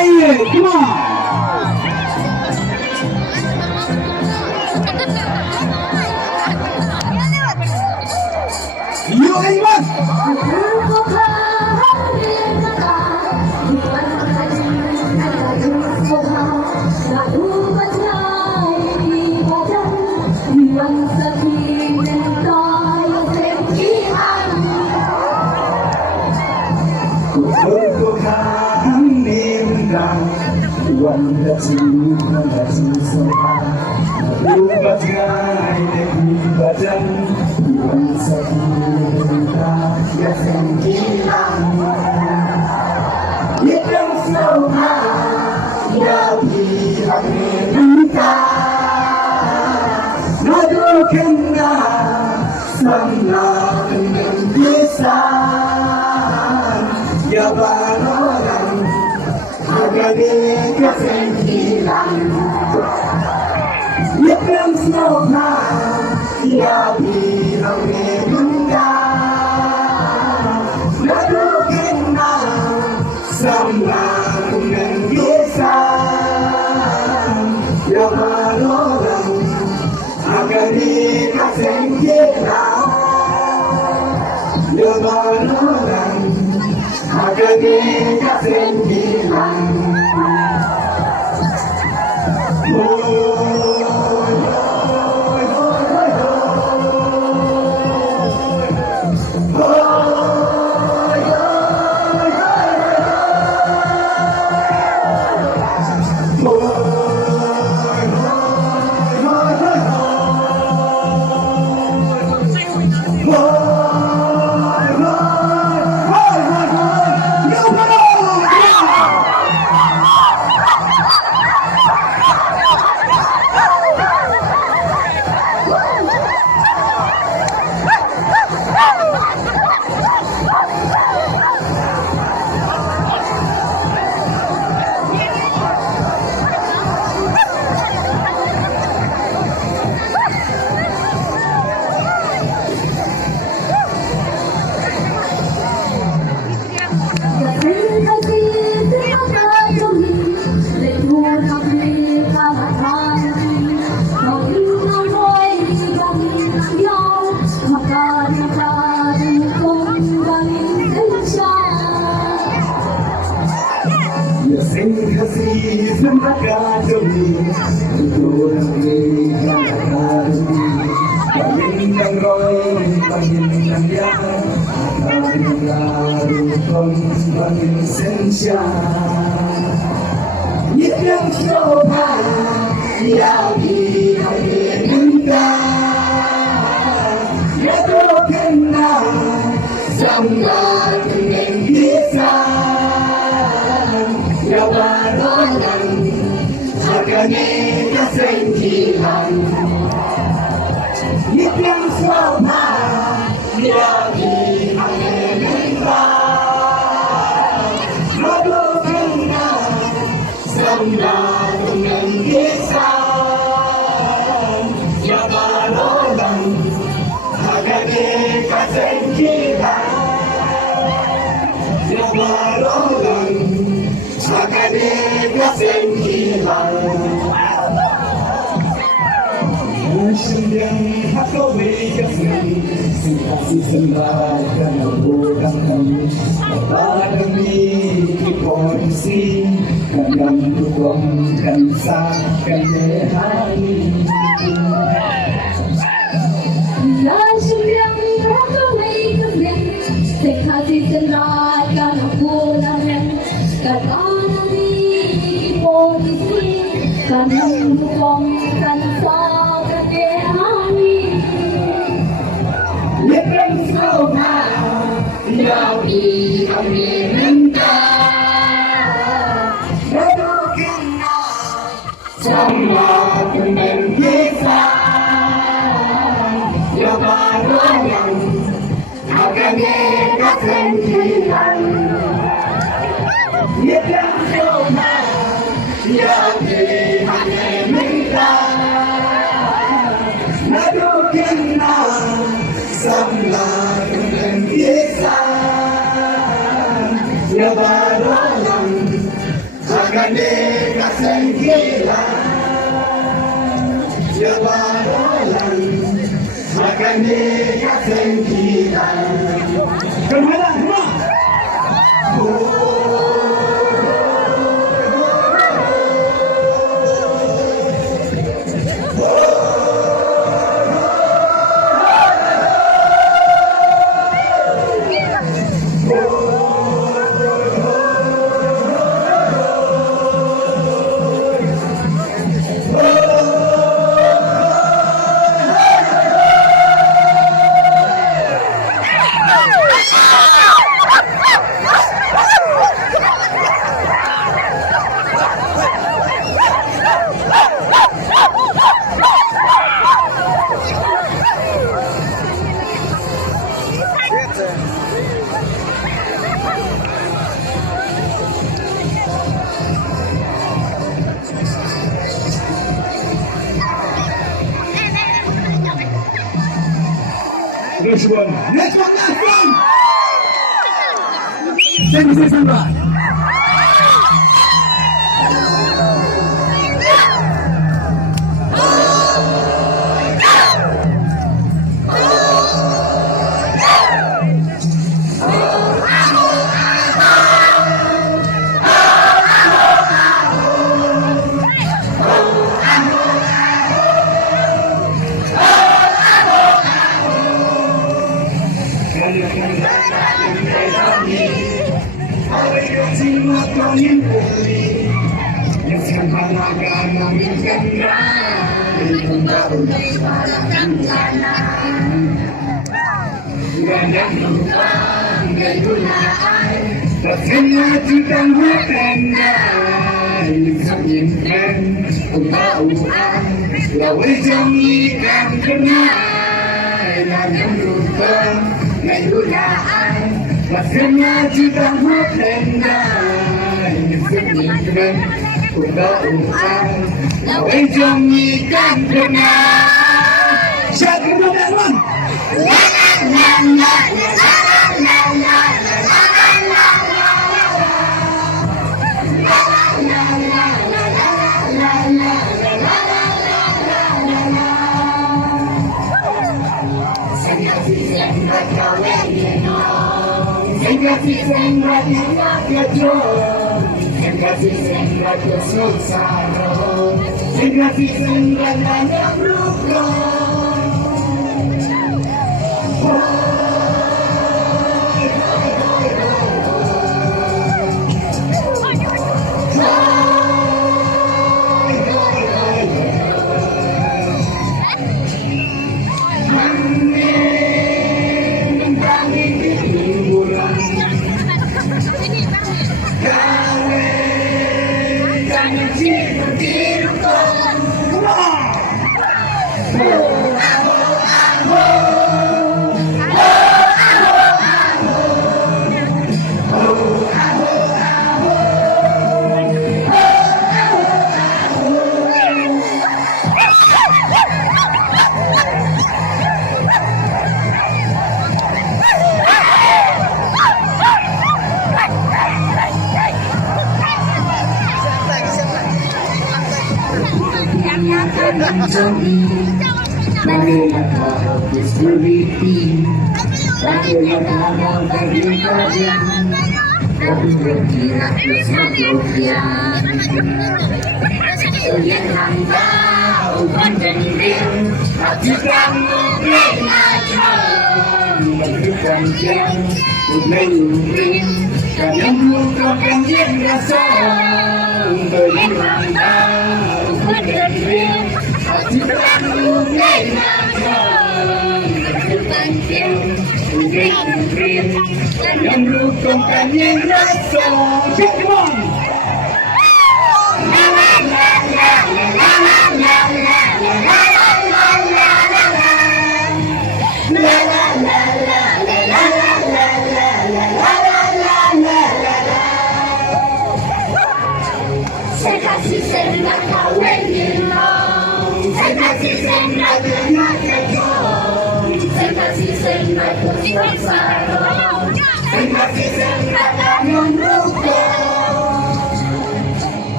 Hey, come on. You ain't what? Hati lupa gai di badan bukan sejuta yang hilang yang selama yang dihadirkan nadu kena sama dengan desa ya baroran agar kesenjilan yang selama dia bilang bunda lalu kena sama dengan desa yang orang agar dikasih kita yang orang agar dikasih kita Semoga demi orang ini yang roy yang lalu kembali senja yang coba yang diminta ya terkenal sama dengan desa ya baronan harganya kesenjilan yang sama yang diminta lalu kenal sama dengan desa ya baronan harganya kesenjilan ya baronan harganya kesenjilan yang aku berikan kasih sembahkan bukan kami pada demi polisi dan dukungkan sakan hari yang aku berikan kasih sembahkan bukan kata demi polisi dan dukungkan sakan yang selama yang diminta lalu kena sama dengan desa ya baronan harganya kesenjilan yang selama yang diminta lalu kena sama dengan desa ya baronan Magande kasengkilan Jebarolan Magande kasengkilan Kemana semua? Next one. Next one. Next one. Thank you so much.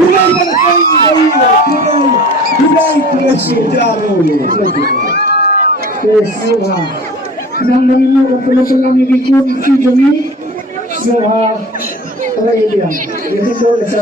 Tunay para sa inyo. Tunay para sa Jaro. Yes, nang nanginyo ang pulang ibigin si Jumi, Soha, Arabia. Ito ito,